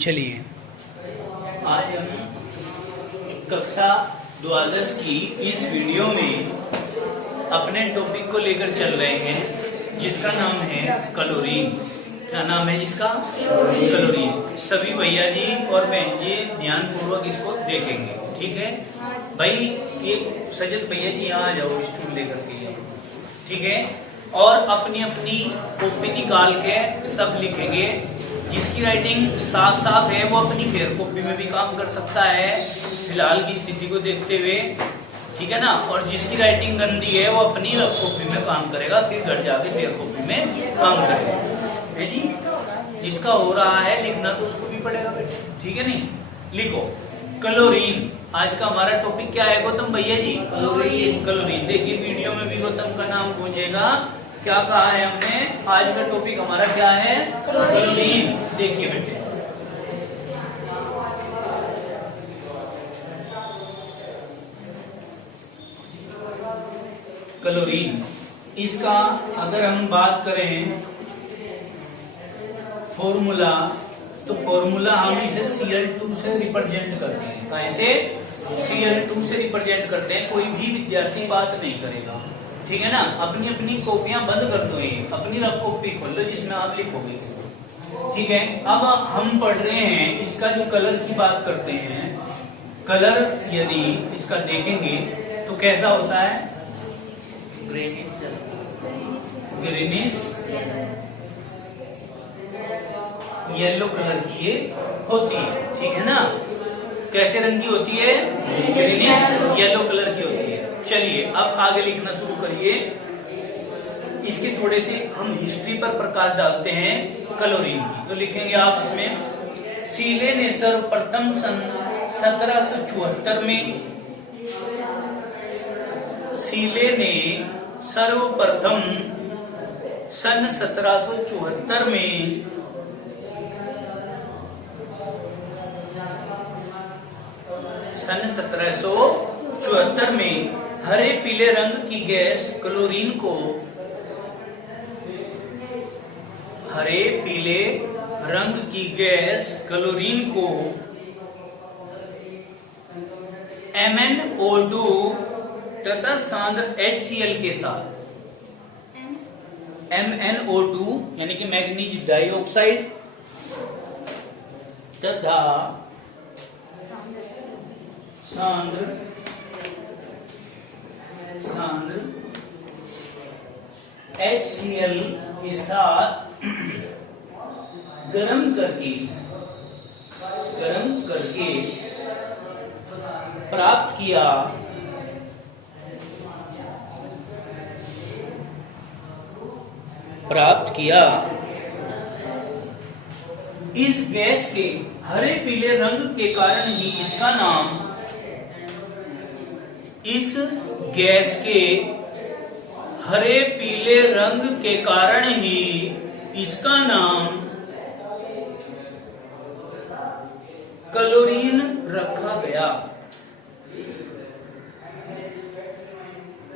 चलिए आज हम कक्षा द्वादश की इस वीडियो में अपने टॉपिक को लेकर चल रहे हैं जिसका नाम है क्लोरीन। क्या नाम है जिसका? क्लोरीन। सभी भैया जी और बहन जी ध्यान पूर्वक इसको देखेंगे, ठीक है भाई। ये सजद भैया जी यहाँ आ जाओ, स्टूल लेकर के, ठीक है। और अपनी अपनी कॉपी निकाल के सब लिखेंगे। जिसकी राइटिंग साफ साफ है वो अपनी फेयर कॉपी में भी काम कर सकता है फिलहाल की स्थिति को देखते हुए, ठीक है ना। और जिसकी राइटिंग गंदी है वो अपनी रफ कॉपी में काम करेगा, फिर घर जाके फेयर कॉपी में काम करेगा, है जी। जिसका हो रहा है लिखना तो उसको भी पड़ेगा बेटा, ठीक है। नहीं लिखो क्लोरीन। आज का हमारा टॉपिक क्या है गौतम भैया जी? क्लोरीन। क्लोरीन। देखिए वीडियो में भी गौतम का नाम गूंजेगा। क्या कहा है हमने? आज का टॉपिक हमारा क्या है? क्लोरीन। देखिए बेटे, क्लोरीन, इसका अगर हम बात करें फॉर्मूला, तो फॉर्मूला हम इसे Cl2 से रिप्रेजेंट करते हैं। कैसे? Cl2 से रिप्रेजेंट करते हैं। कोई भी विद्यार्थी बात नहीं करेगा, ठीक है ना। अपनी अपनी कॉपियां बंद कर दो, अपनी रफ कॉपी खोल लो जिसमें आप लिखोगे, ठीक है। अब हम पढ़ रहे हैं इसका जो कलर की बात करते हैं। कलर यदि इसका देखेंगे तो कैसा होता है? ग्रीनिश येलो कलर की ये होती है, ठीक है ना। कैसे रंग की होती है? ग्रीनिश येलो कलर की होती है। चलिए अब आगे लिखना शुरू करिए। इसके थोड़े से हम हिस्ट्री पर प्रकाश डालते हैं क्लोरीन की। तो लिखेंगे आप इसमें, सीले ने सर्वप्रथम सन 1774 में, सीले ने सर्वप्रथम सन 1774 में सन 1774 में हरे पीले रंग की गैस क्लोरीन को, हरे पीले रंग की गैस क्लोरीन को MnO2 तथा सांद्र HCl के साथ, MnO2 यानी कि मैग्नीज डाइऑक्साइड तथा सांद्र HCl के साथ गरम करके प्राप्त किया। इस गैस के हरे पीले रंग के कारण ही इसका नाम, इस गैस के हरे पीले रंग के कारण ही इसका नाम क्लोरीन रखा गया।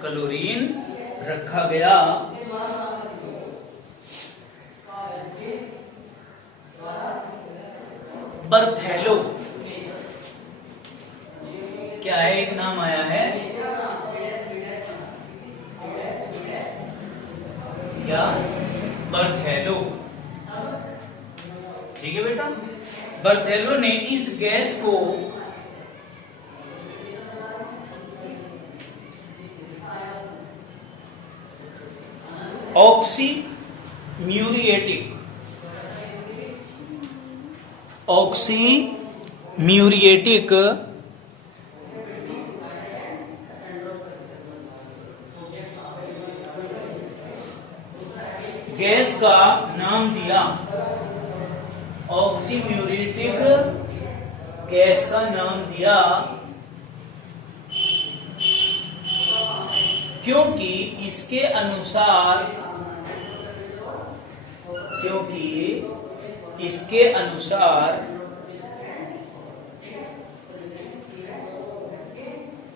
क्लोरीन रखा गया। बर्थेलो, क्या है? एक नाम आया है क्या? बर्थेलो, ठीक है बेटा। बर्थेलो ने इस गैस को ऑक्सीम्यूरिएटिक गैस का नाम दिया। ऑक्सीम्यूरिएटिक गैस का नाम दिया क्योंकि इसके अनुसार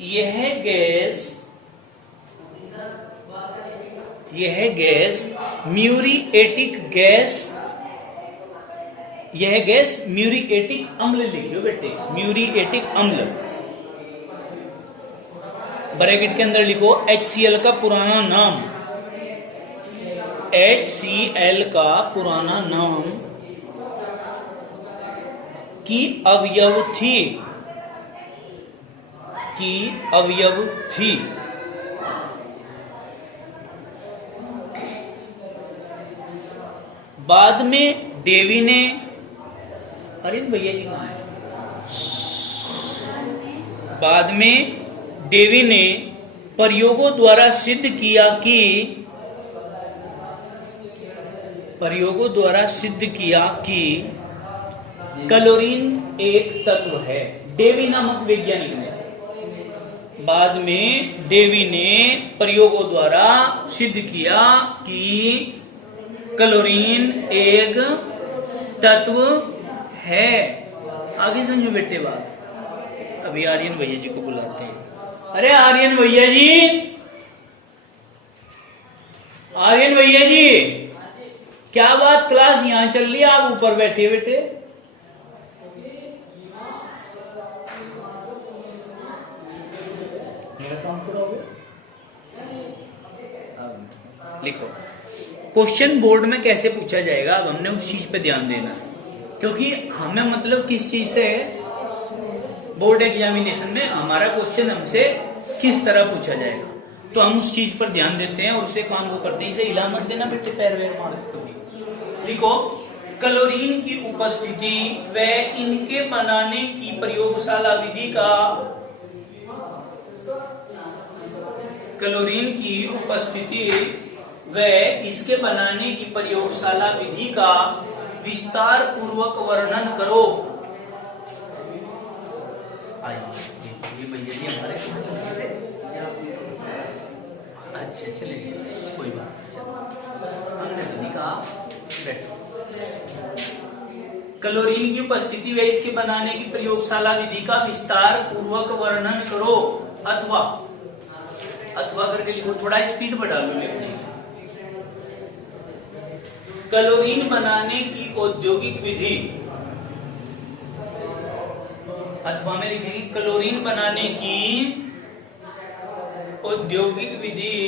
यह गैस म्यूरिएटिक गैस यह गैस म्यूरिएटिक अम्ल लिखियो बेटे, म्यूरिएटिक अम्ल। ब्रैकेट के अंदर लिखो HCl का पुराना नाम, HCl का पुराना नाम की अवयव थी, की अवयव थी। बाद में देवी ने, अरे भैया जी कहाँ है, बाद में देवी ने प्रयोगों द्वारा सिद्ध किया कि, प्रयोगों द्वारा सिद्ध किया कि क्लोरीन एक तत्व है। डेवी नामक वैज्ञानिक ने, बाद में डेवी ने प्रयोगों द्वारा सिद्ध किया कि क्लोरीन एक तत्व है। आगे समझो बेटे बात। अभी आर्यन भैया जी को बुलाते हैं। अरे आर्यन भैया जी, आर्यन भैया जी, क्या बात, क्लास यहां चल रही है, आप ऊपर बैठे बेटे। मेरा काम कराओगे? लिखो क्वेश्चन बोर्ड में कैसे पूछा जाएगा, अब हमने उस चीज पे ध्यान देना है, क्योंकि हमें मतलब किस चीज से है, बोर्ड एग्जामिनेशन में हमारा क्वेश्चन हमसे किस तरह पूछा जाएगा, तो हम उस चीज पर ध्यान देते हैं और उसे काम को करते हैं। इसे हिला मत देना बेटे, पैर वैर मार के। लिखो क्लोरीन की उपस्थिति व इनके बनाने की प्रयोगशाला विधि का, क्लोरीन की उपस्थिति व इसके बनाने की प्रयोगशाला विधि का विस्तार पूर्वक वर्णन करो। ये भैया जी हमारे अच्छे चले गए, कोई बात हमने तो नहीं कहा। बैठो। क्लोरीन की उपस्थिति व इसके बनाने की प्रयोगशाला विधि का विस्तार पूर्वक वर्णन करो, अथवा, अथवा करके लिखो, थोड़ा स्पीड बढ़ा लो लिखने। क्लोरीन बनाने की औद्योगिक विधि, अथवा में लिखेंगे क्लोरीन बनाने की औद्योगिक विधि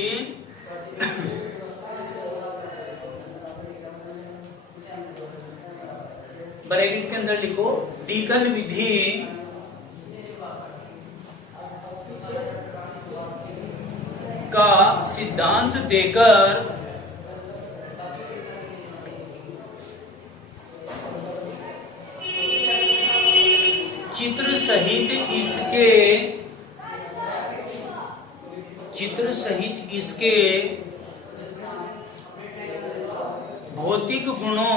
ब्रैकेट के अंदर लिखो डीकन विधि का सिद्धांत देकर चित्र सहित इसके भौतिक गुणों,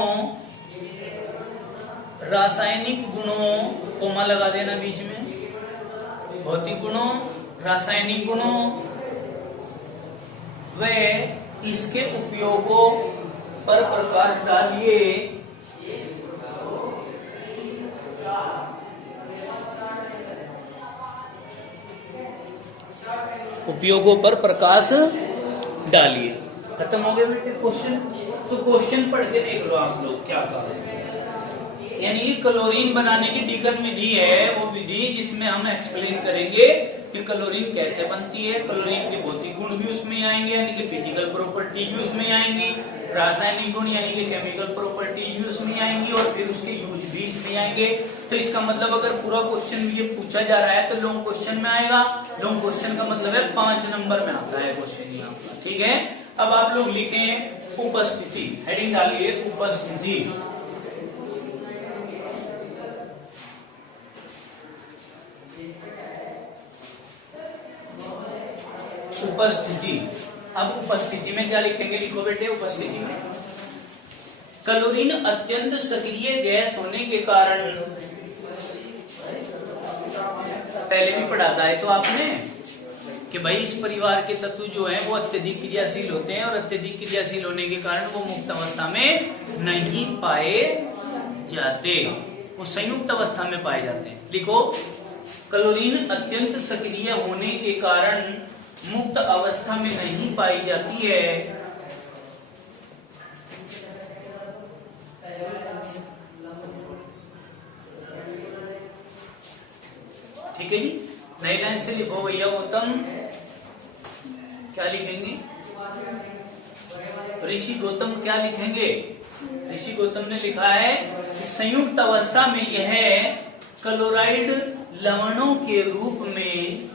रासायनिक गुणों, कोमा लगा देना बीच में, भौतिक गुणों, रासायनिक गुणों व इसके उपयोगों पर प्रकाश डालिए। उपयोगों पर प्रकाश डालिए। खत्म हो गया बेटे क्वेश्चन। तो क्वेश्चन पढ़ के देख लो आप लोग क्या कर रहे हैं। यानी क्लोरीन बनाने की डीकन विधि है वो विधि जिसमें हम एक्सप्लेन करेंगे कि क्लोरीन कैसे बनती है, क्लोरीन के भौतिक गुण भी उसमें आएंगे यानी कि फिजिकल प्रॉपर्टीज भी उसमें आएंगी, रासायनिक गुण यानी कि केमिकल प्रॉपर्टीज भी उसमें आएंगी और फिर उसके यूज भी इसमें आएंगे। तो इसका मतलब अगर पूरा क्वेश्चन ये पूछा जा रहा है तो लॉन्ग क्वेश्चन में आएगा। लॉन्ग क्वेश्चन का मतलब है 5 नंबर में आता है क्वेश्चन यहाँ पर, ठीक है। अब आप लोग लिखें उपस्थिति, हेडिंग डालिए उपस्थिति। उपस्थिति, अब उपस्थिति में क्या लिखेंगे, लिखो बेटे उपस्थिति में क्लोरीन अत्यंत सक्रिय गैस होने के कारण, पहले भी पढ़ा था है तो आपने कि भाई इस परिवार के तत्व जो हैं वो अत्यधिक क्रियाशील होते हैं और अत्यधिक क्रियाशील होने के कारण वो मुक्त अवस्था में नहीं पाए जाते, वो संयुक्त अवस्था में पाए जाते हैं। लिखो क्लोरीन अत्यंत सक्रिय होने के कारण मुक्त अवस्था में नहीं पाई जाती है। ठीक है जी। नई लाइन से लिखो भैया गौतम, क्या लिखेंगे? ऋषि गौतम क्या लिखेंगे? ऋषि गौतम ने लिखा है कि संयुक्त अवस्था में यह क्लोराइड लवणों के रूप में,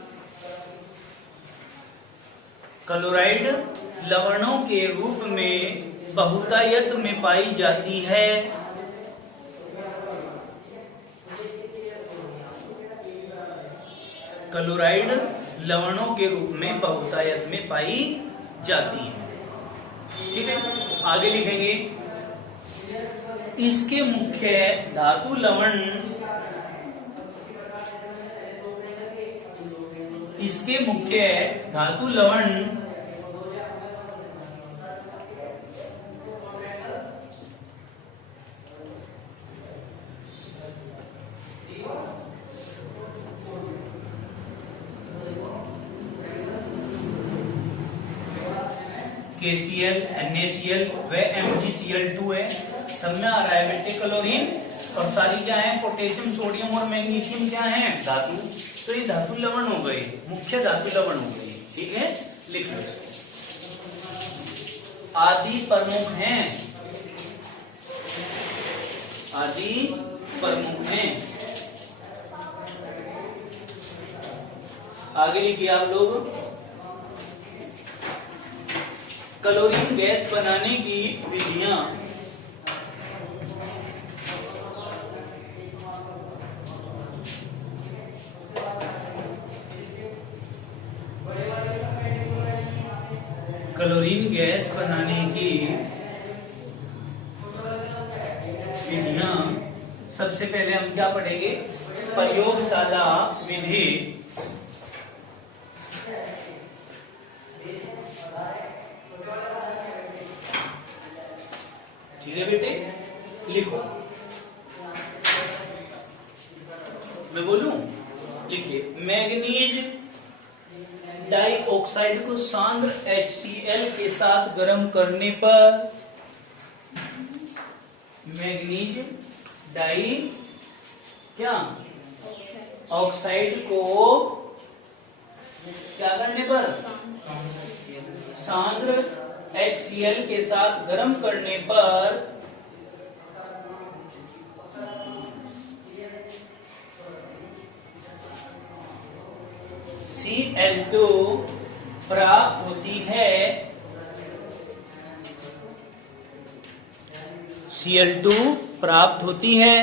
क्लोराइड लवणों के रूप में बहुतायत में पाई जाती है। क्लोराइड लवणों के रूप में बहुतायत में पाई जाती है। ठीक है, आगे लिखेंगे इसके मुख्य धातु लवण, इसके मुख्य धातु लवण KCl, NaCl व MgCl2 है। सब में आ रहा है बेटे क्लोरीन, और सारी क्या है? पोटेशियम, सोडियम और मैग्नीशियम क्या है? धातु। तो ये धातु लवण हो गए, मुख्य धातु लवण हो गई। ठीक है, लिख लो इसको। आदि प्रमुख हैं, आदि प्रमुख हैं। आगे लिखिए आप लोग, क्लोरीन गैस बनाने की विधियां। क्लोरीन गैस बनाने की विधियां, सबसे पहले हम क्या पढ़ेंगे? प्रयोगशाला विधि। ठीक है बेटे, लिखो, मैं बोलूं? लिखिए, मैग्नीज डाइऑक्साइड को सांद्र HCl के साथ गर्म करने पर, मैग्नीज डाई क्या ऑक्साइड को क्या करने पर? सांद्र HCl के साथ गर्म करने पर Cl2 प्राप्त होती है। Cl2 प्राप्त होती है।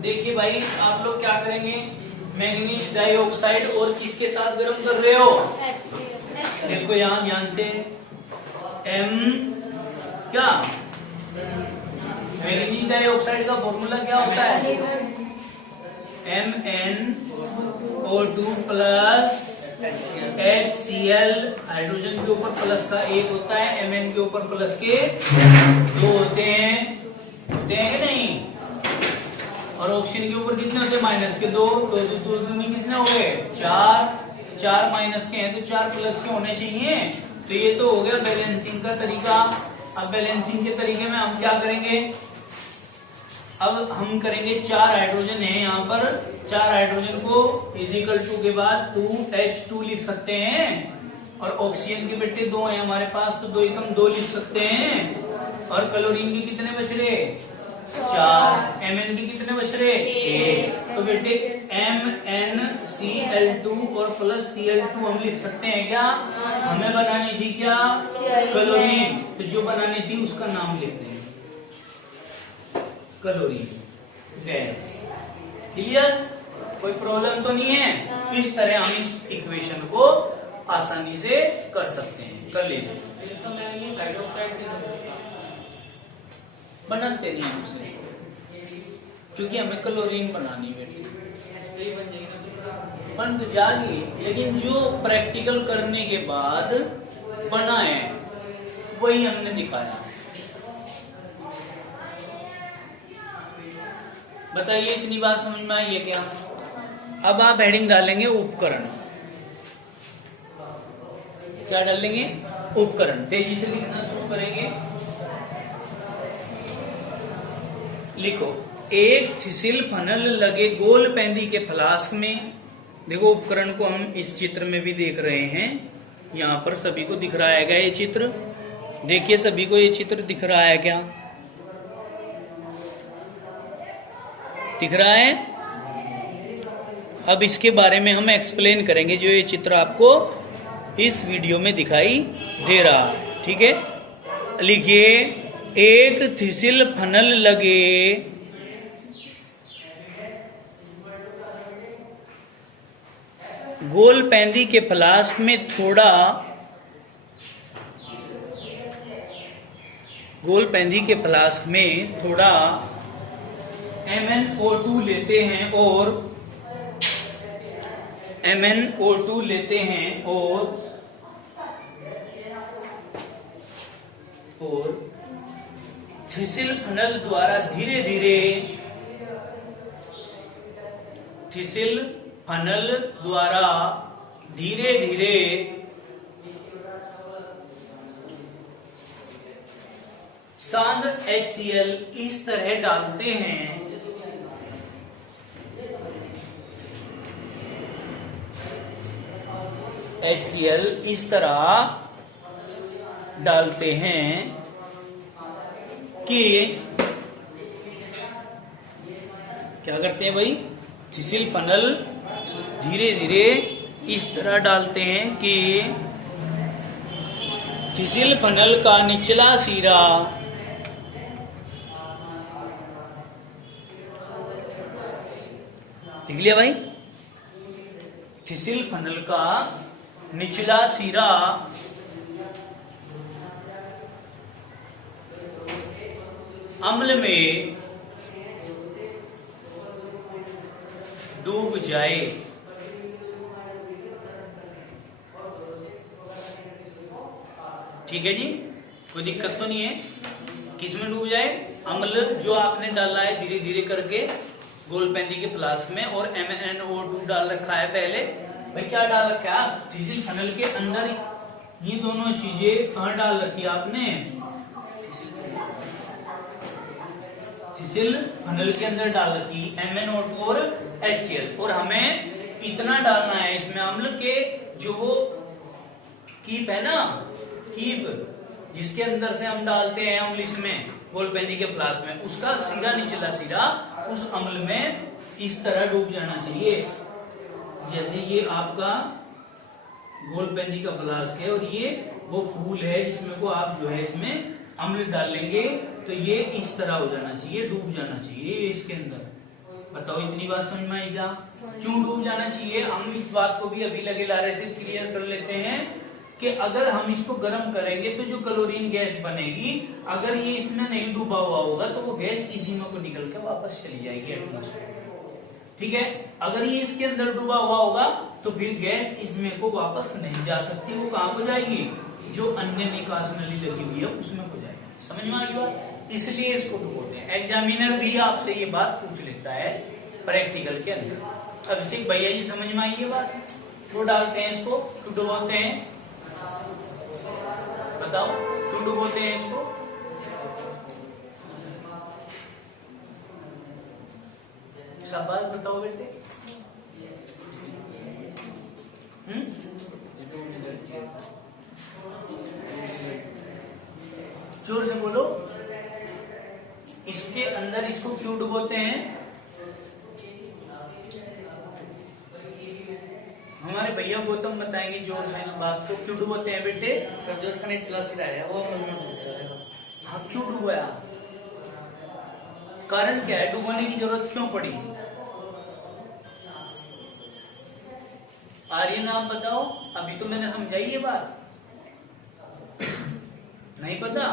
देखिए भाई, आप लोग क्या करेंगे? मैग्नीज डाइऑक्साइड और किसके साथ गर्म कर रहे हो? देखो यहां ध्यान से, M क्या मैग्नीज डाइऑक्साइड का फॉर्मूला क्या होता है? MnO2 प्लस HCl, हाइड्रोजन के ऊपर प्लस का एक होता है, Mn के ऊपर प्लस के दो होते हैं कि नहीं? और ऑक्सीजन के ऊपर कितने होते हैं? माइनस के दो। दो में कितने हो गए? चार। चार माइनस के हैं तो चार प्लस के होने चाहिए। तो ये तो हो गया बैलेंसिंग का तरीका। अब बैलेंसिंग के तरीके में हम क्या करेंगे? अब हम करेंगे, चार हाइड्रोजन है यहाँ पर, चार हाइड्रोजन को इजिकल टू के बाद 2H2 लिख सकते हैं, और ऑक्सीजन के बेटे दो हैं हमारे पास, तो 2 एकम 2 लिख सकते हैं। और क्लोरीन के कितने बच रहे? 4। Mn के कितने बच रहे? 1। तो बेटे MnCl2 और प्लस Cl2 हम लिख सकते हैं क्या? हमें बनानी थी क्या? क्लोरीन। तो जो बनानी थी उसका नाम लिख देंगे, क्लोरीन गैस। क्लियर? कोई प्रॉब्लम तो नहीं है? इस तरह हम इस इक्वेशन को आसानी से कर सकते हैं, कर लीजिए। बनाते नहीं हम उसने, क्योंकि हमें क्लोरीन बनानी बेटी। बन तो जाएगी, लेकिन जो प्रैक्टिकल करने के बाद बना है वही हमने दिखाया। बताइए, इतनी बात समझ में आई है क्या? अब आप हेडिंग डालेंगे उपकरण। क्या डालेंगे? उपकरण। तेजी से लिखना शुरू करेंगे। लिखो, एक थिसिल फनल लगे गोल पेंदी के फ्लास्क में। देखो उपकरण को हम इस चित्र में भी देख रहे हैं, यहाँ पर सभी को दिख रहा है क्या ये चित्र? देखिए सभी को ये चित्र दिख रहा है क्या? दिख रहा है? अब इसके बारे में हम एक्सप्लेन करेंगे जो ये चित्र आपको इस वीडियो में दिखाई दे रहा है। ठीक है, लिखिए एक थिसिल फनल लगे गोल पेंदी के फ्लास्क में थोड़ा MnO2 लेते हैं और थिसिल फनल द्वारा धीरे धीरे सांद्र HCl इस तरह डालते हैं कि क्या करते हैं भाई? थिसिल फनल धीरे धीरे इस तरह डालते हैं कि थिसिल फनल का निचला सिरा लिख लिया भाई? थिसिल फनल का निचला सिरा अम्ल में डूब जाए। ठीक है जी, कोई दिक्कत तो नहीं है? किस में डूब जाए? अम्ल जो आपने डाला है धीरे धीरे करके गोल पेंदी के फ्लास्क में, और MnO2 डाल रखा है पहले। भाई क्या डाल रखा है? थिसिल फनल के अंदर ये दोनों चीजें कहाँ डाल रखी है आपने? थिसिल फनल के अंदर डाल रखी MnO2 और HCl, और हमें इतना डालना है इसमें अम्ल के जो वो कीप है ना, कीप जिसके अंदर से हम डालते हैं अम्ल इसमें गोल पेंदी के फ्लास्क में, उसका सिरा निचला सिरा उस अम्ल में इस तरह डूब जाना चाहिए। जैसे ये आपका गोल पेंदी का फ्लास्क है और ये वो फूल है जिसमें को आप जो है इसमें अम्ल डालेंगे, तो ये इस तरह हो जाना चाहिए, डूब जाना चाहिए इसके अंदर। बताओ इतनी बात समझ में आई क्या? क्यों डूब जाना चाहिए? हम इस बात को भी अभी लगे लारे से क्लियर कर लेते हैं कि अगर हम इसको गर्म करेंगे तो जो क्लोरीन गैस बनेगी, अगर ये इसमें नहीं डूबा हुआ होगा तो वो गैस इसी में को निकल के वापस चली जाएगी एटमॉस्फेयर। ठीक है, अगर ये इसके अंदर डूबा हुआ होगा तो फिर गैस इसमें को वापस नहीं जा सकती। वो कहां को जाएगी? जो अन्य निकास नली लगी हुई है उसमें को जाएगी। समझ में आ गई बात? इसलिए इसको डुबोते हैं। एग्जामिनर भी आपसे ये बात पूछ लेता है प्रैक्टिकल के अंदर। अभिषेक भैया जी समझ में आई ये बात? क्यों डालते हैं इसको, क्यों डुबोते हैं? बताओ क्यों डुबोते हैं इसको? शाबाश, बताओ बेटे। जोर से बोलो। इसके अंदर इसको क्यों डुबोते हैं? हमारे भैया गौतम बताएंगे जोर से इस बात को, क्यों डुबोते हैं बेटे? सर जो उसका निचला सिरा है वो अम्ल में डूब जाएगा। हाँ, क्यों डुबोया? कारण क्या है? डुबोने की जरूरत क्यों पड़ी? आर्यन आप बताओ, अभी तो मैंने समझाई ये बात। नहीं पता?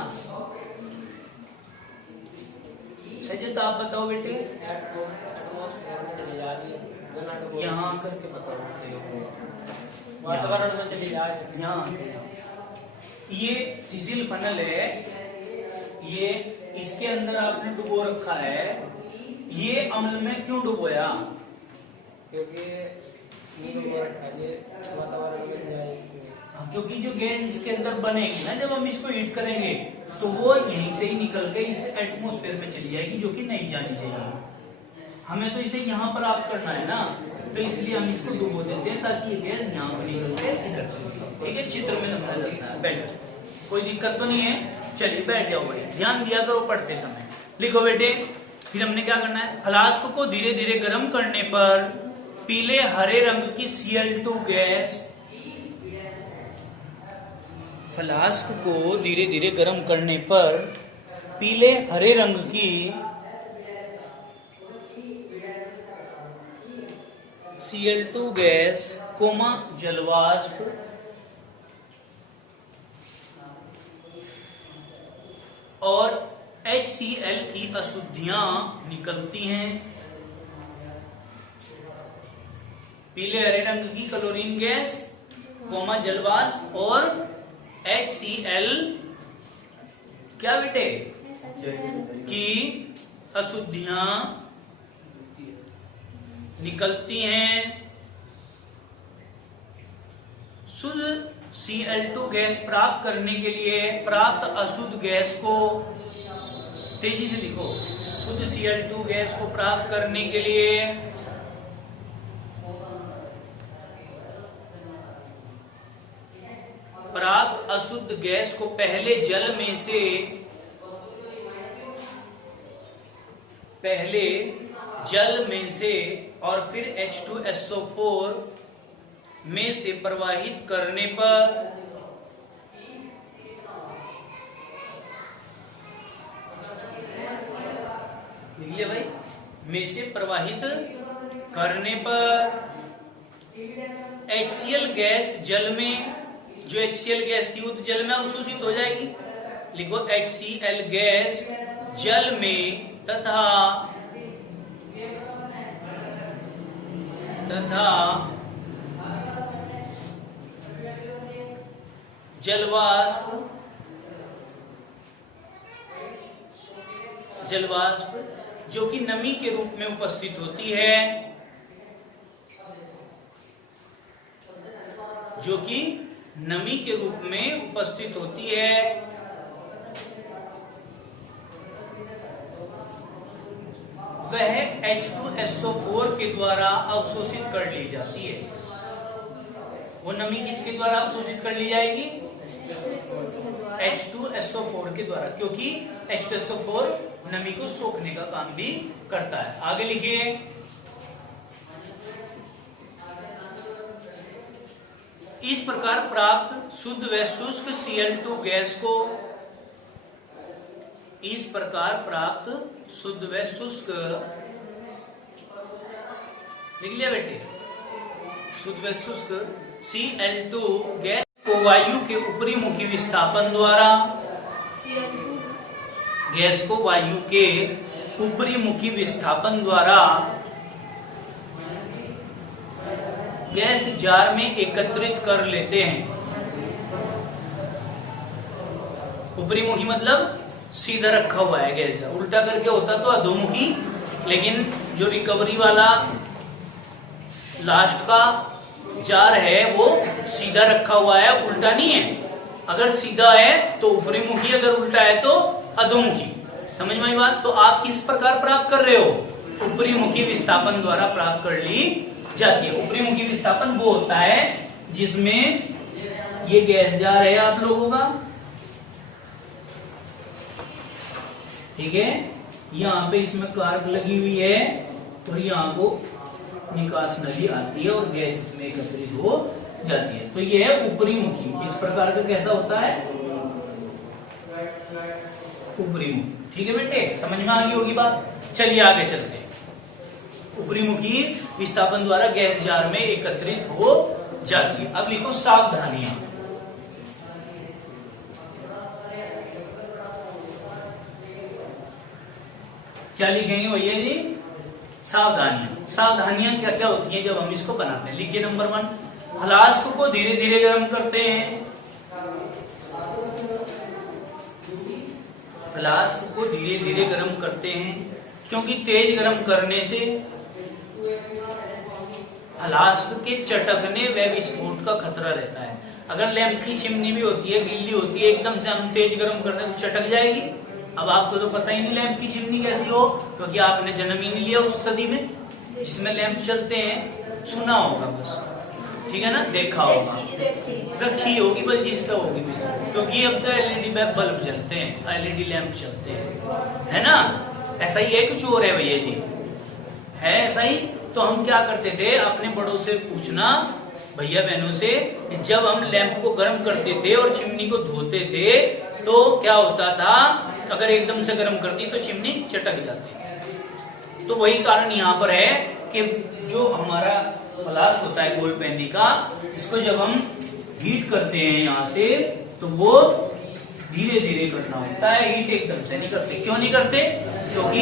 सजत आप बताओ बेटे। यहाँ आकर के बताओ, वातावरण में चली जाए। यहाँ ये थिसिल फनल है, ये इसके अंदर आपने डुबो रखा है। ये अम्ल में क्यों डुबोया? क्योंकि वातावरण में क्योंकि जो गैस इसके अंदर बनेगी ना जब हम इसको हीट करेंगे, तो वो यहीं से ही निकल के इस एटमॉस्फेयर में चली जाएगी, जो कि नहीं जानी चाहिए। हमें तो इसे यहाँ पर आप करना है ना, तो इसलिए हम इसको डुबो देते हैं ताकि ये गैस यहाँ पर निकल के इधर चले। ठीक है, चित्र में नजर लगता है। बैठो, कोई दिक्कत तो नहीं है। चलिए बैठ जाओ भाई, ध्यान दिया करो पढ़ते समय। लिखो बेटे, फिर हमने क्या करना है, फ्लास्क को धीरे धीरे गर्म करने पर पीले हरे रंग की Cl2 गैस, फ्लास्क को धीरे धीरे गर्म करने पर पीले हरे रंग की Cl2 गैस कोमा जलवाष्प और HCl की अशुद्धियां निकलती हैं। पीले हरे रंग की क्लोरीन गैस कोमा जलवाष्प और HCl क्या बेटे की अशुद्धियां निकलती हैं। शुद्ध Cl2 गैस प्राप्त करने के लिए प्राप्त अशुद्ध गैस को, तेजी से लिखो, शुद्ध Cl2 गैस को प्राप्त करने के लिए प्राप्त अशुद्ध गैस को पहले जल में से और फिर H2SO4 में से प्रवाहित करने पर लिख लिया भाई, में से प्रवाहित करने पर HCl गैस जल में, जो HCl गैस थी वो तो जल में अवशोषित हो जाएगी। लिखो, HCl गैस जल में तथा जलवाष्प जो कि नमी के रूप में उपस्थित होती है, जो कि नमी के रूप में उपस्थित होती है, वह H2SO4 के द्वारा अवशोषित कर ली जाती है। वो नमी किसके द्वारा अवशोषित कर ली जाएगी? H2SO4 के द्वारा, क्योंकि H2SO4 नमी को सोखने का काम भी करता है। आगे लिखिए, इस प्रकार प्राप्त शुद्ध व शुष्क Cl2 गैस को, इस प्रकार प्राप्त शुद्ध व शुष्क, लिख लिया बेटे, शुद्ध व शुष्क Cl2 गैस को वायु के ऊपरी मुखी विस्थापन द्वारा, गैस को वायु के ऊपरी मुखी विस्थापन द्वारा गैस जार में एकत्रित कर लेते हैं। ऊपरी मुखी मतलब सीधा रखा हुआ है गैस जार, उल्टा करके होता तो अधोमुखी, लेकिन जो रिकवरी वाला लास्ट का जार है वो सीधा रखा हुआ है, उल्टा नहीं है। अगर सीधा है तो ऊपरी मुखी, अगर उल्टा है तो अधोमुखी। समझ में आई बात? तो आप किस प्रकार प्राप्त कर रहे हो? ऊपरी मुखी विस्थापन द्वारा प्राप्त कर ली जाती है। ऊपरी मुखी विस्थापन वो होता है जिसमें ये गैस जार है आप लोगों का, ठीक है, यहाँ पे इसमें कार्क लगी हुई है और यहाँ को निकास नली आती है और गैस इसमें एकत्रित हो जाती है। तो ये है ऊपरी मुखी। इस प्रकार का कैसा होता है? ऊपरी मुखी। ठीक है बेटे, समझ में आ गई होगी बात। चलिए आगे चलते हैं। ऊपरी मुखी विस्थापन द्वारा गैस जार में एकत्रित हो जाती है। अब लिखो सावधानियां। क्या लिखेंगे भैया जी? सावधानियां। सावधानियां क्या क्या होती हैं जब हम इसको बनाते हैं? लिखिए नंबर 1, फ्लास्क को धीरे धीरे गर्म करते हैं। फ्लास्क को धीरे धीरे गर्म करते हैं क्योंकि तेज गर्म करने से फ्लास्क के चटकने व विस्फोट का खतरा रहता है। अगर लैंप की चिमनी भी होती है, गीली होती है, एकदम से हम तेज गर्म कर दें तो चटक जाएगी। अब आपको तो पता ही नहीं लैंप की चिमनी कैसी हो, क्योंकि आपने जन्म ही नहीं लिया उस सदी में जिसमें लैंप चलते हैं। सुना होगा बस, ठीक है ना, देखा होगा, रखी होगी बस, जिसका होगी भी, क्योंकि अब तो एलईडी बल्ब चलते हैं, एलईडी लैंप चलते हैं, है ना। ऐसा ही है, कुछ और है भैया जी, है ऐसा ही। तो हम क्या करते थे, अपने बड़ों से पूछना, भैया बहनों से, कि जब हम लैंप को गर्म करते थे और चिमनी को धोते थे तो क्या होता था, अगर एकदम से गर्म करती तो चिमनी चटक जाती। तो वही कारण यहाँ पर है कि जो हमारा फ्लास्क होता है गोल पेंदी का, इसको जब हम हीट करते हैं यहाँ से, तो वो धीरे धीरे करना होता है, हीट एकदम से नहीं करते। क्यों नहीं करते? क्योंकि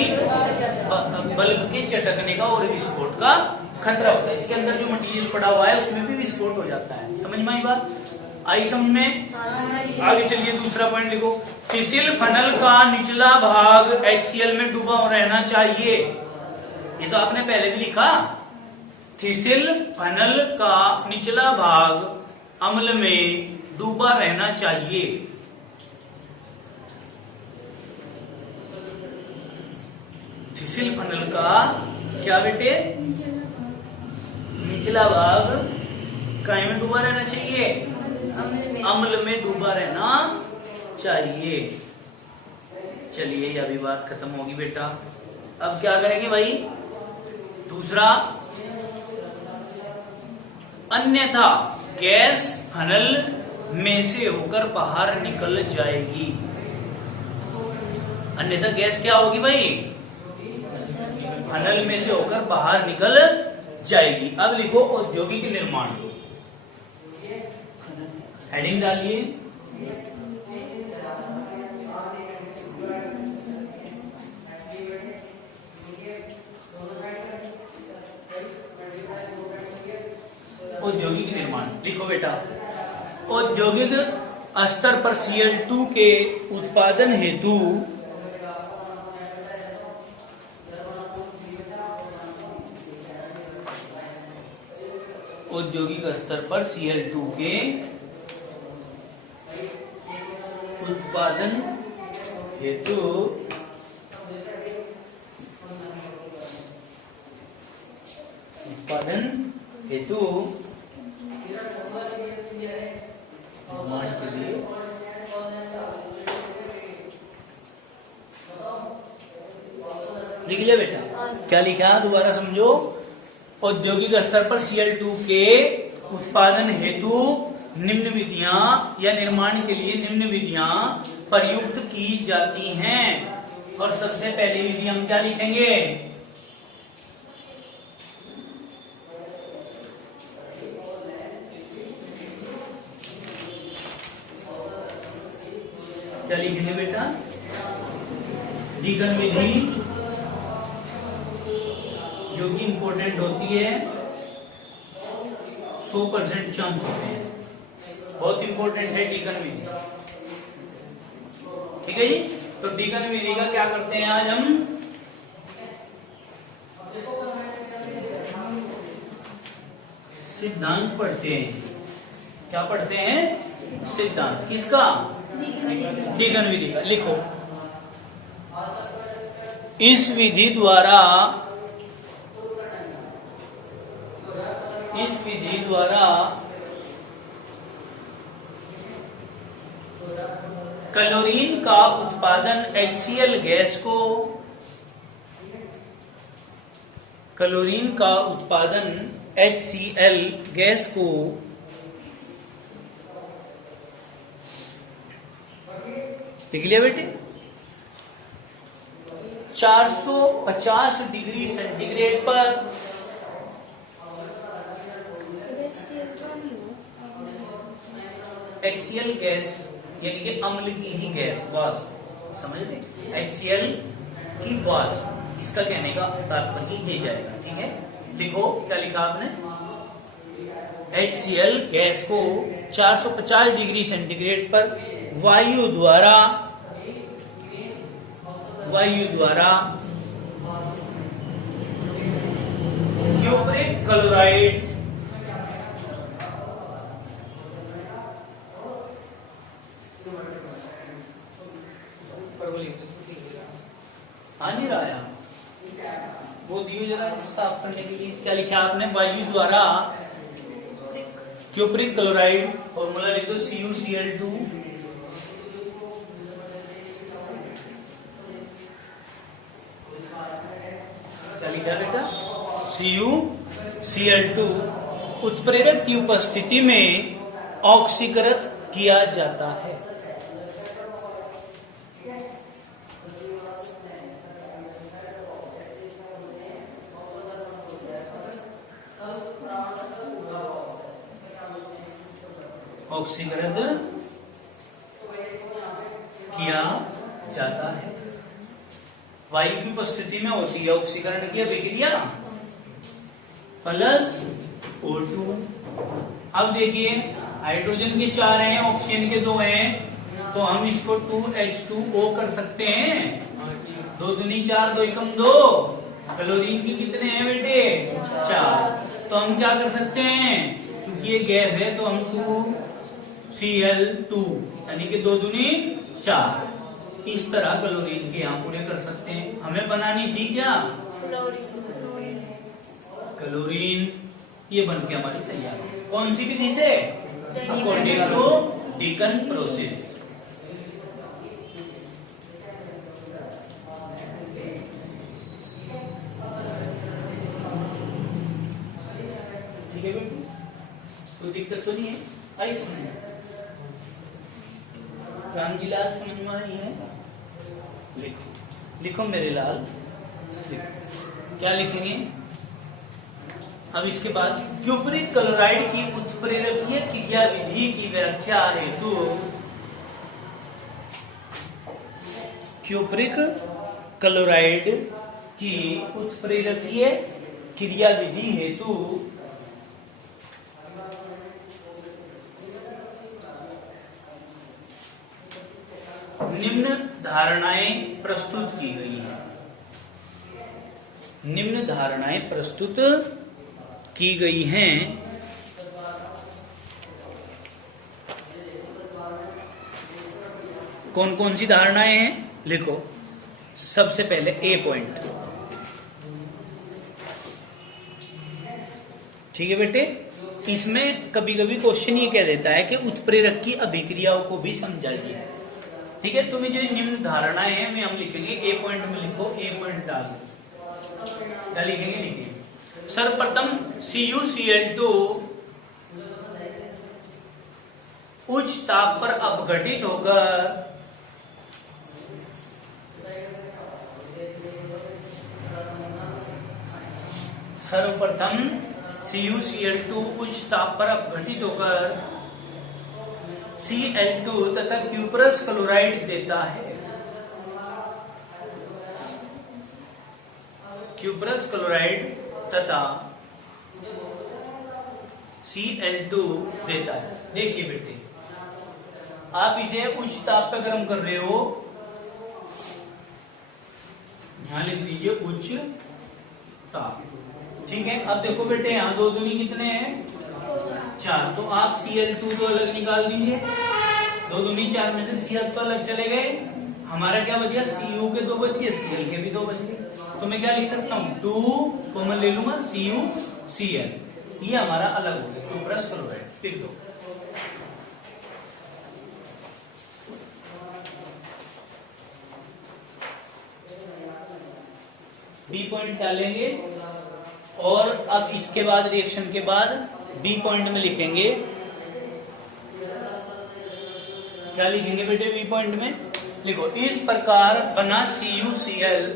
बल्ब के चटकने का और विस्फोट का खतरा होता है। इसके अंदर जो मटेरियल पड़ा हुआ है उसमें भी विस्फोट हो जाता है। समझ में आई बात? आई समझ में? आगे चलिए, दूसरा पॉइंट लिखो। फिसिल फनल का निचला भाग HCl में डूबा रहना चाहिए। ये तो आपने पहले भी लिखा। फिसिल फनल का निचला भाग अम्ल में डूबा रहना चाहिए। फिसिल फनल का क्या बेटे? निचला भाग काय में डूबा रहना चाहिए? अम्ल में डूबा रहना चाहिए। चलिए, यह भी बात खत्म होगी बेटा। अब क्या करेंगे भाई? दूसरा, अन्यथा गैस फनल में से होकर बाहर निकल जाएगी। अन्यथा गैस क्या होगी भाई? फनल में से होकर बाहर निकल जाएगी। अब लिखो औद्योगिक निर्माण, हेडिंग डालिए। औद्योगिक निर्माण लिखो बेटा। औद्योगिक स्तर पर Cl2 के उत्पादन हेतु औद्योगिक स्तर पर Cl2 के उत्पादन हेतु निर्माण के लिए लिख लिया बेटा? क्या लिखा दोबारा समझो। औद्योगिक स्तर पर Cl2 के उत्पादन हेतु निम्न विधियां या निर्माण के लिए निम्न विधियां प्रयुक्त की जाती हैं। और सबसे पहली विधि हम क्या लिखेंगे? क्या लिखेंगे बेटा? डीगन विधि, जो कि इंपॉर्टेंट होती है, 100% चांस होते हैं, बहुत इंपॉर्टेंट है डीगन विधि। ठीक है जी। तो डीगन विधि का क्या करते हैं आज हम? सिद्धांत पढ़ते हैं। क्या पढ़ते हैं? सिद्धांत। किसका? डीगन विधि। लिखो, इस विधि द्वारा क्लोरीन का उत्पादन HCl गैस को लिख लिया बेटे? 450 डिग्री सेंटीग्रेड पर HCl गैस, यानी कि अम्ल की ही गैस, वाष्प, समझ लें, HCl की वाष्प, इसका कहने का तात्पर्य ये जाएगा। ठीक है, देखो क्या लिखा आपने? HCl गैस को 450 डिग्री सेंटीग्रेड पर वायु द्वारा क्यूप्रिक क्लोराइड ऊपर बोलिए तो आ नहीं रहा है, वो दियो जरा साफ करने के लिए। क्या लिखा आपने? वायु द्वारा क्यूप्रिक क्लोराइड, फॉर्मूला लिख दो CuCl2 क्या लिखा बेटा? CuCl2 उत्प्रेरक की उपस्थिति में ऑक्सीकृत किया जाता है। ऑक्सीकृत किया जाता है, वायु की उपस्थिति में होती है ऑक्सीकरण की अभिक्रिया +O2। अब देखिए हाइड्रोजन के 4 हैं, ऑक्सीजन के 2 हैं, तो हम इसको 2H2O कर सकते हैं। 2 दूनी 4, 2 एकम 2। क्लोरीन के कितने हैं बेटे? 4। तो हम क्या कर सकते हैं, क्योंकि ये गैस है तो हम 2Cl2 यानी कि 2 दूनी 4 इस तरह क्लोरीन के यहाँ पूरे कर सकते हैं। हमें बनानी थी क्या? क्लोरीन। ये बन के हमारी तैयार है। कौन सी विधि से? According to Deacon process. ठीक है बेटी, कोई दिक्कत तो नहीं है? आई समझ? रामजी लाल समझ में आई है? लिखो, लिखो मेरे लाल, लिखो। क्या लिखेंगे अब इसके बाद? क्यूप्रिक क्लोराइड की उत्प्रेरकीय क्रिया विधि की व्याख्या हेतु क्यूप्रिक क्लोराइड की उत्प्रेरकीय क्रिया विधि हेतु निम्न धारणाएं प्रस्तुत की गई हैं। निम्न धारणाएं प्रस्तुत की गई हैं। कौन कौन सी धारणाएं हैं? लिखो। सबसे पहले ए पॉइंट, ठीक है बेटे। इसमें कभी कभी क्वेश्चन ये कह देता है कि उत्प्रेरक की अभिक्रियाओं को भी समझाइए। ठीक है, तुम्हें जो निम्न धारणाएं हैं वे हम लिखेंगे ए पॉइंट में। लिखो, ए पॉइंट डाल क्या लिखेंगे? लिखिए सर्वप्रथम CuCl2 उच्च ताप पर अपघटित होकर सर्वप्रथम CuCl2 उच्च ताप पर अपघटित होकर Cl2 तथा क्यूप्रस क्लोराइड देता है। क्यूप्रस क्लोराइड तथा Cl2 देता है। देखिए बेटे, आप इसे उच्च ताप पे गर्म कर रहे हो, यहां लिख लीजिए उच्च ताप। ठीक है, अब देखो बेटे यहाँ 2 दूनी कितने हैं? 4। तो आप Cl2 तो अलग निकाल दीजिए। 2 दूनी 4 में से Cl तो अलग चले गए। हमारा क्या बच गया? Cu के 2 बच गए, Cl के भी 2 बच गए। तो मैं क्या लिख सकता हूँ? 2 कॉमन ले लूंगा, CuCl। ये हमारा अलग हो गया क्यूप्रस क्लोराइड। लिख दो। बी पॉइंट डालेंगे और अब इसके बाद रिएक्शन के बाद बी पॉइंट में लिखेंगे। क्या लिखेंगे बेटे बी पॉइंट में? लिखो, इस प्रकार बना CuCl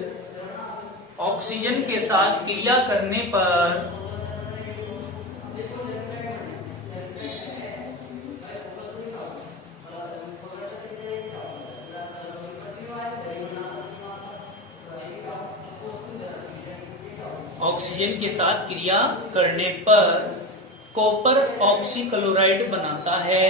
ऑक्सीजन के साथ क्रिया करने पर ऑक्सीजन के साथ क्रिया करने पर कॉपर ऑक्सीक्लोराइड बनाता है।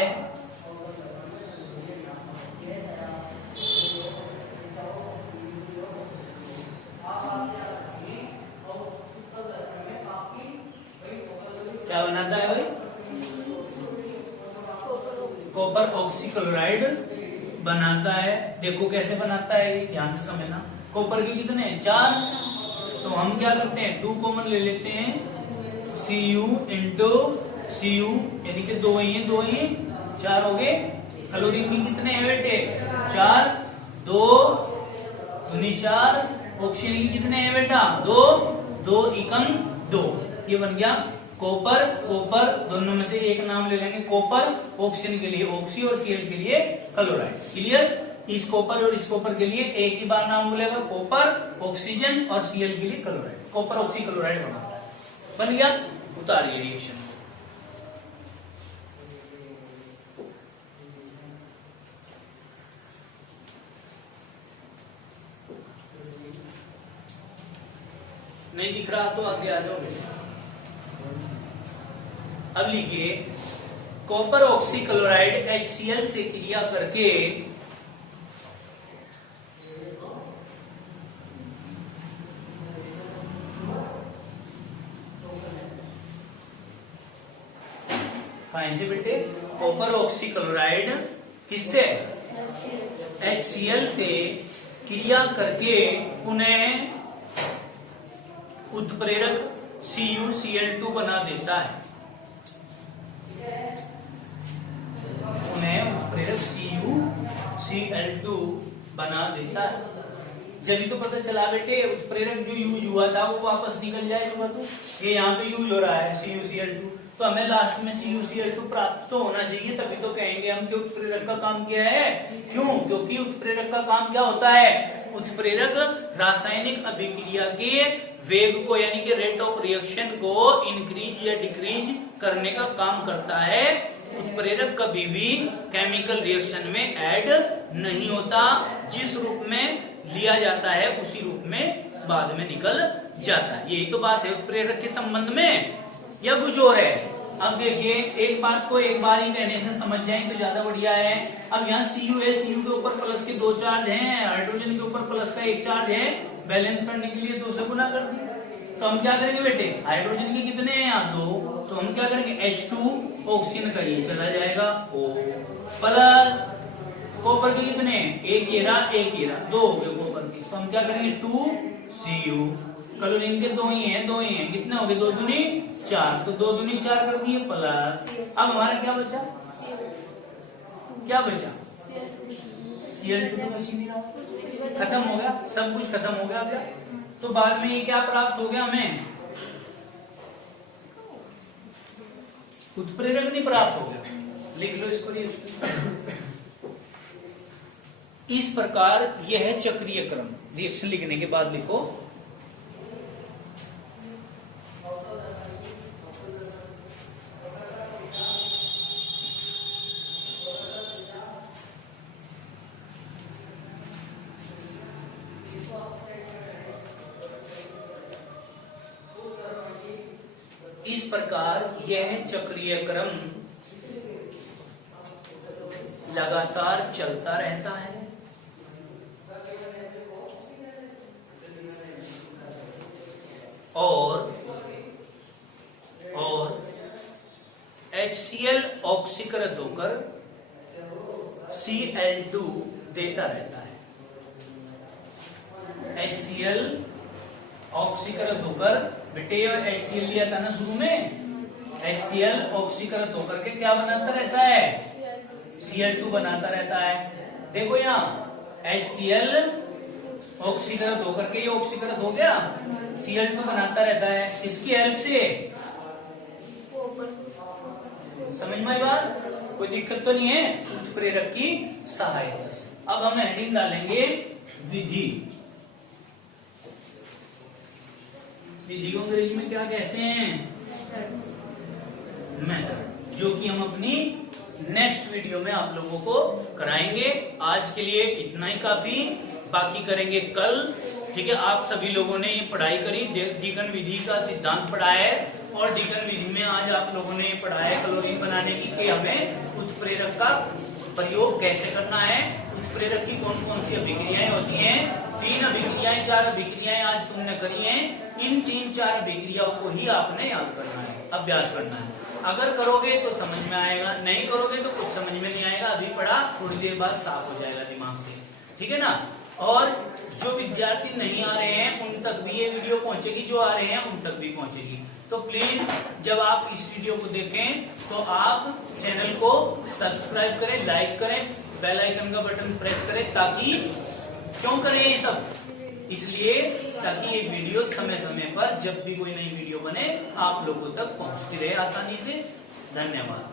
क्या बनाता है भाई? कॉपर ऑक्सीक्लोराइड बनाता है। देखो कैसे बनाता है, ये ध्यान से समझना। कॉपर के कितने हैं? 4। तो हम क्या करते हैं, 2 कॉमन ले लेते हैं, Cu इंटू Cu, यानी कि 2 ही 4 हो गए। क्लोरीन की कितने हैं बेटे? 4, 2 दूनी 4। ऑक्सीजन की कितने हैं बेटा? 2, 2 एकम 2। ये बन गया कॉपर। कॉपर दोनों में से एक नाम ले लेंगे कॉपर, ऑक्सीजन के लिए ऑक्सी और Cl के लिए क्लोराइड। क्लियर? इस कॉपर और इस कॉपर के लिए एक ही बार नाम बोलेगा, कॉपर, ऑक्सीजन और Cl के लिए क्लोराइड। कॉपर ऑक्सी क्लोराइड बनाता है। बन गया? उतारिए रिएक्शन। नहीं दिख रहा तो आगे आ जाओ। अब लिखिए, कॉपर ऑक्सी क्लोराइड HCl से क्रिया करके ऐसे बेटे, कॉपर ऑक्सी क्लोराइड किससे? HCl से क्रिया करके उन्हें उत्प्रेरक CuCl2 बना देता है। उन्हें उत्प्रेरक CuCl2 बना देता है। जब तो पता चला बेटे, उत्प्रेरक जो यूज हुआ था वो वापस निकल जाएगा। तो ये यहाँ पे यूज हो रहा है CuCl2, तो हमें लास्ट में CuCl2 प्राप्त तो होना चाहिए, तभी तो कहेंगे हम कि उत्प्रेरक का काम क्या है। क्यों? क्योंकि उत्प्रेरक का काम क्या होता है? उत्प्रेरक रासायनिक अभिक्रिया के वेग को, यानी कि रेट ऑफ रिएक्शन को इंक्रीज या डिक्रीज करने का काम करता है। उत्प्रेरक कभी भी केमिकल रिएक्शन में ऐड नहीं होता, जिस रूप में लिया जाता है उसी रूप में बाद में निकल जाता है। यही तो बात है उत्प्रेरक के संबंध में, या कुछ और है? अब देखिए, एक बात को एक बार ही कहने से समझ जाए तो ज्यादा बढ़िया है। अब यहाँ Cu है, Cu के ऊपर प्लस के 2 चार्ज हैं, हाइड्रोजन के ऊपर प्लस का 1 चार्ज है। बैलेंस करने के लिए 2 से गुना कर दिया। तो हम क्या करेंगे बेटे, हाइड्रोजन के कितने हैं यहाँ? 2। तो हम क्या करेंगे, H2 ऑक्सीजन का ये चला जाएगा O प्लस कॉपर के कितने हैं? 1 ये रहा, 1 ये रहा, 2 हो गए कॉपर के। तो हम क्या करेंगे, 2Cu। क्लोरीन के 2 ही हैं, कितने हो गए? 2 दूनी 4। तो 2 दूनी 4 कर दिए प्लस। अब हमारा क्या बचा? क्या बचा? Cl2 तो बच ही नहीं रहा, खत्म हो गया, सब कुछ खत्म हो गया। क्या तो बाद में ये क्या प्राप्त हो गया हमें? उत्प्रेरक नहीं प्राप्त हो गया। लिख लो इसको, इस प्रकार यह है चक्रीय क्रम। रिएक्शन लिखने के बाद लिखो, इस प्रकार यह चक्रीय क्रम लगातार चलता रहता है और HCl ऑक्सीकृत होकर Cl2 देता रहता है। HCl ऑक्सीकृत होकर, बेटे HCl लिया था ना शुरू में, HCl ऑक्सीकृत होकर के क्या बनाता रहता है? Cl2 बनाता रहता है। देखो यहाँ HCl ऑक्सीकृत होकर के ये ऑक्सीकृत हो गया, Cl2 बनाता रहता है। इसकी हेल्प से, समझ में आई बात? कोई दिक्कत तो नहीं है उत्प्रेरक की सहायता से। अब हम हेडिंग डालेंगे विधि। विधि को अंग्रेजी में क्या कहते हैं? मेथड, जो कि हम अपनी नेक्स्ट वीडियो में आप लोगों को कराएंगे। आज के लिए इतना ही काफी, बाकी करेंगे कल। ठीक है, आप सभी लोगों ने ये पढ़ाई करी, डीकन विधि का सिद्धांत पढ़ा है, और डीकन विधि में आज आप लोगों ने ये पढ़ा है क्लोरीन बनाने की, कि हमें उत्प्रेरक का प्रयोग कैसे करना है। उत्प्रेरक की कौन कौन सी अभिक्रियाएं होती हैं? 3 अभिक्रियाएं, 4 अभिक्रियाएं आज तुमने करी हैं। इन 3-4 अभिक्रियाओं को ही आपने याद करना है, अभ्यास करना है। अगर करोगे तो समझ में आएगा, नहीं करोगे तो कुछ समझ में नहीं आएगा। अभी पढ़ा, थोड़ी देर बाद साफ हो जाएगा दिमाग से, ठीक है ना। और जो विद्यार्थी नहीं आ रहे हैं उन तक भी ये वीडियो पहुंचेगी, जो आ रहे हैं उन तक भी पहुंचेगी। तो प्लीज जब आप इस वीडियो को देखें तो आप चैनल को सब्सक्राइब करें, लाइक करें, बेल आइकन का बटन प्रेस करें। ताकि क्यों करें ये सब? इसलिए ताकि ये वीडियो समय समय पर जब भी कोई नई वीडियो बने आप लोगों तक पहुंचती रहे आसानी से। धन्यवाद।